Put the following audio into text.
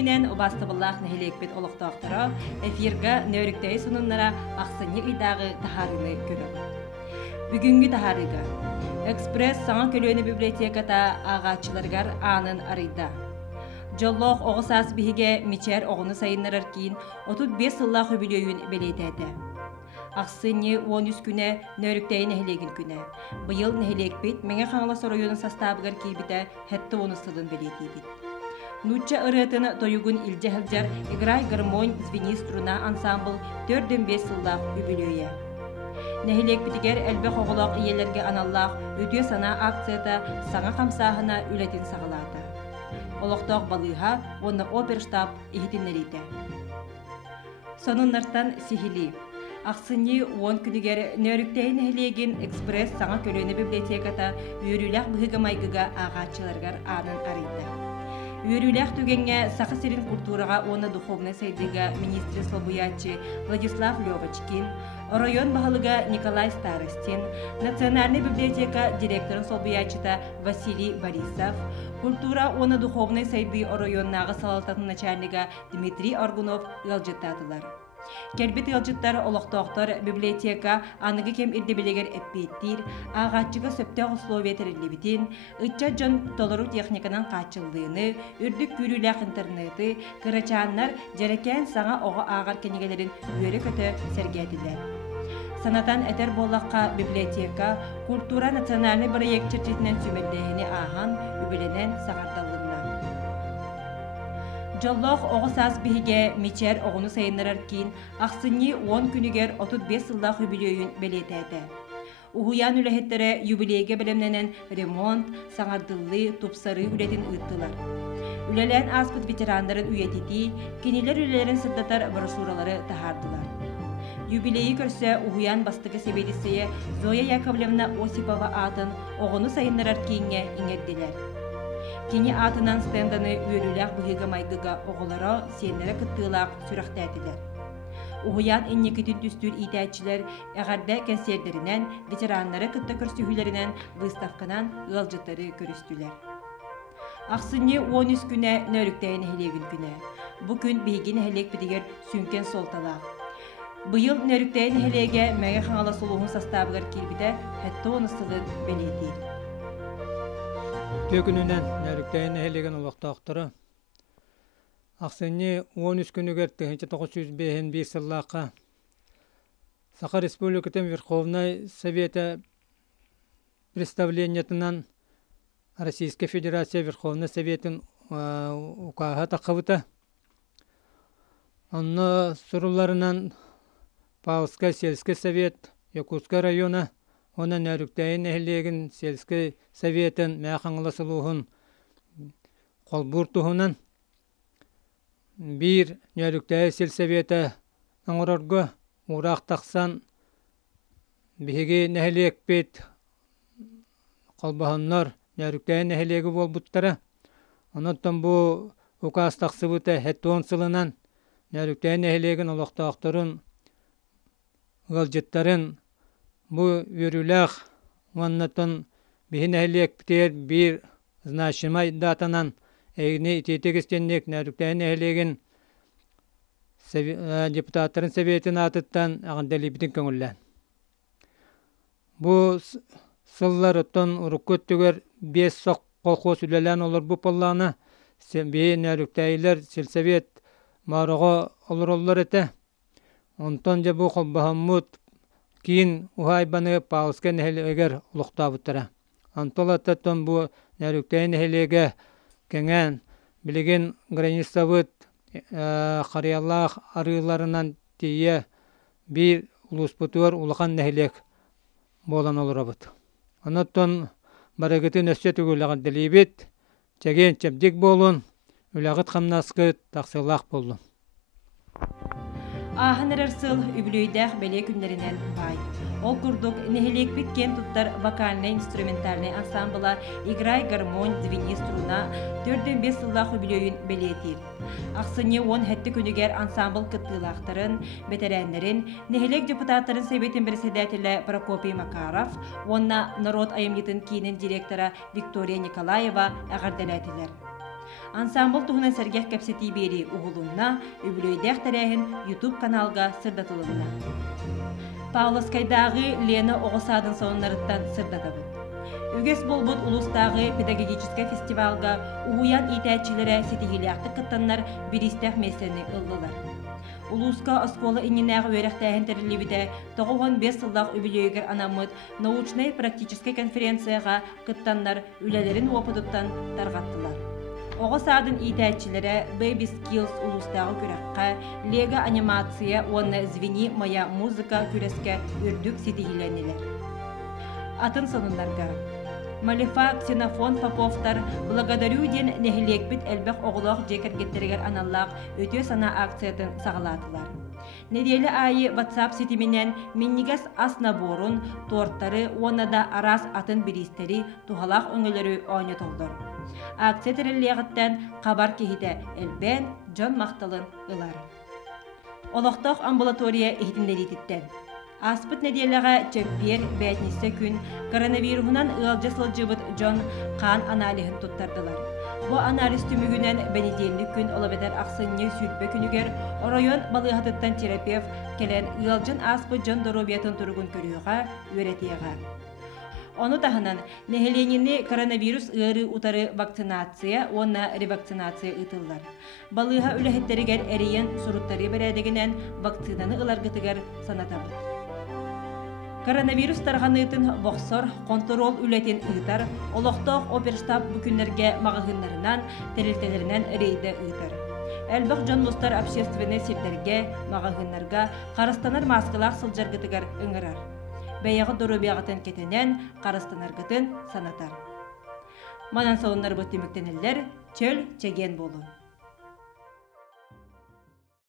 күнүнен убастыбыллах нехилекпет олоқтоқтара эфирга нөрүктәй сонуннара ақсынны ыйдағы тахарыны көрөп. Бүгүнгү тахарыга экспресс саңа көлөнү библиотеката ағачыларгар анын арыйда. Жоллоқ оғысас биһиге мичер оғыны сайыннарар кейін 35 сыллах өбілөйін белетәді. Ақсынны 13 күнә нөрүктәй нехилегин күнә. Быйыл нехилекпет меңе қаңла соройының састабыгар кейбіті хәтті оны сылын белетейбет. Нучча ырытын тойугун илжахылжар играй гармонь звени струна ансамбл 4-5 сыллах өбілөйі. Нехилекпетігер әлбе қоғылақ иелерге аналлах өтіе сана акцията саңа қамсағына үлетін сағылады. Олықтақ балыға оны оперштаб ихитиннерейді. Сонуннартан сихили. Ақсынны 10 күнігер нөріктәйін әхілеген экспресс саңа көлөні библиотеката үйіріләқ бұхыға майгыға ағатчыларғар анын арыйды. Үйіріләқ түгенге сақы серин культураға оны духовны сайдыға министрі Слобуячы Владислав Левочкин, район бағалыға Николай Старостин, Национальный библиотека директорын Слобуячыта Василий Борисов, культура оны духовны сайды районнағы салалтатын начальнига Дмитрий Аргунов ылжыттатылар. Кербет ылжыттар олықтоқтар библиотека анығы кем ирдебелегер әппеттір, ағатчыға сөпті условия тәрелебетін, ұтча жон толыру техниканан қачылдığını, үрдік күріләқ интернеті, кырачаннар жерекен саңа оғы ағар кенегелерін үйері көті сәргәділер. Санатан әтер болаққа библиотека, культура национальный проект чертетінен сүмелдейіні аған үбіленен сағардалына. Жоллоқ оғысас біхіге мечер оғыны сайынларар кейін ақсынны 10 күнігер 35 сыллақ юбилейін белетәді. Ухуян үләхеттері юбилейге білімненен ремонт, саңардылы, топсары үлетін ұйттылар. Үлелен аспыт ветерандарын үйететі, кенелер үлелерін сырдатар брошюралары тахардылар. Юбилейі көрсе Ухуян бастығы себедісіе Зоя Яковлевна Осипова атын оғыны сайынларар кейінге иңерділер. Кені атынан стенданы үйіріләқ бұхыға майгыға оғылара сенлері күттілақ сүріқтәділер. Ухуян иннекетін түстүр итәтчілер әғарда кәнсердерінен, ветеранлары күтті көрсүхілерінен выставканан ғалжыттары көрістілер. Ақсынны 13 күнә нөріктәйін әхілегін күнә. Бұ күн бейгін әхілек бідігер сүнкен солталақ. Бұйыл нөріктәйін әхілеге мәңе қаңала солуғын састабығар келбіді әтті оны сылын белетейді. Төкүнүнен нөрүктәйин әхелеген олықтақтыры. Ақсынны 13 күнігер 1905 сыллаққа Саха Республикатын Верховный Совета представлениятынан Российская Федерация Верховный Советин укаға таққыбыта. Онны сұруларынан Павловская сельский совет, Якутска района, оны нөрүктәйін әхелеген сельский советін мәқаңылы сылуғын қолбұртуғынан бір нөрүктәйі сельсоветі аңырорғы ұрақ тақсан бігі нәхелек бет қолбағынлар нөрүктәйін әхелегі бол бұттары. Оныттан бұл ұқас тақсы бұты әттуын сылынан нөрүктәйін әхелеген олықтақтырын ғалжыттарын bu yürülək vannatın bihin əhliyek biter bir znaşımay datanan eğni itetek istenlik nərükləyin əhliyegin deputatların seviyetin atıttan ağındali bitin köngüllən. Bu sıllar öttün urukut tüger 5 soq kolxoz ülələn olur bu pollağına bihin nərükləyiler silseviet mağruğa olur ete. Ontonca bu kolbahammut Kiin uhaybanı Pavlovska neheleger uluqtabıttara. Antolattın bu nərüktäyin nehelege kengen bilgin granistavıt qariyallaq arılarından diye bir ulusputur uluqan nehelek bolan olurabıt. Anatton baragıtın ösçe tügüləğin dilibit, çegen çepdik bolun, ülağıt xamnaskıt taqsılaq bolun. Ahın ırırsıl übülüydəq bələ günlərindən bay. Ол курдук нехелек биткен туттар вокальный инструментальный ансамбла играй гармонь звени струна 4-5 сыллах юбилейін белетир. Ақсыне 10 хәтті күнігер ансамбл кыттылақтарын, бетерәнлерін, нехелек депутаттарын себетін председателі Прокопий Макаров, онна народ айымлетін кейінің директора Виктория Николаева әғардәләтілер. Ансамбл туһунан сәргәх кәпсети бери уғылунна, үбілөйдәк тәрәхін YouTube каналга сырдатылынна. Павловскайдағы Лена Оғысадын соңнарыттан сырдатабыд. Үгес болбут улустағы педагогический фестивалга уғуян итәчілері сетігіліяқты кыттаннар биристәк месені ыллылар. Улуска оскола иннинағы өрәқтәйін тәрілебіде 95 сыллақ үбілейгер анамыд научный практический конференцияға кыттаннар үләлерін опыдыттан тарғаттылар. Оғысадын итәчілері Baby Skills улустағы күрәққа, лего анимация, онна звени мая музыка күрәске үрдік сетігіленелер. Атын сонунларга. Малифа Ксенофон Поповтар благодарю ден нехилекбит әлбәқ оғылақ жекергеттергер аналлақ өте сана акциятын сағалатылар. Неделі айы WhatsApp сетіменен миннигас ас наборун, торттары, онада арас атын биристері тухалақ өңілері ойны толдыр. Акция тәреллеғіттен қабар кехіде әлбән Джон Мақталын ылар. Олықтақ амбулатория ehtimlerititten. Аспыт неделяға чемпер бәтнесі күн коронавирусынан ылжасыл жыбыт Джон қан аналихын туттардылар. Бу анализ түмігінен бәнеделік күн олабедар ақсынне сүрпе күнігер район балығатыттан терапевт келен ылжын аспыт Джон доробиятын тұрғын көріуға өретеға. Оны тахынан нехеленені коронавирус ыры утары вакцинация, онна ревакцинация ытыллар. Балыға үләхеттерігер әрейен сұруттары бәрәдегінен вакцинаны ыларғытығар санатабыд. Коронавирус тарғанытын боқсор, контрол үләтен ытар, олықтық оперштаб бүкінлерге мағығынларынан, тәрілтелерінен рейді ытар. Әлбақ жонлустар общественный сирдерге, мағығынларға қарыстанар маскалақ сылжарғытығар ыңырар. Бәйяғы доробияғытын кетенен қарыстанарғытын санатар. Манан соғынлар бұттыміктенелер чөл чеген болу.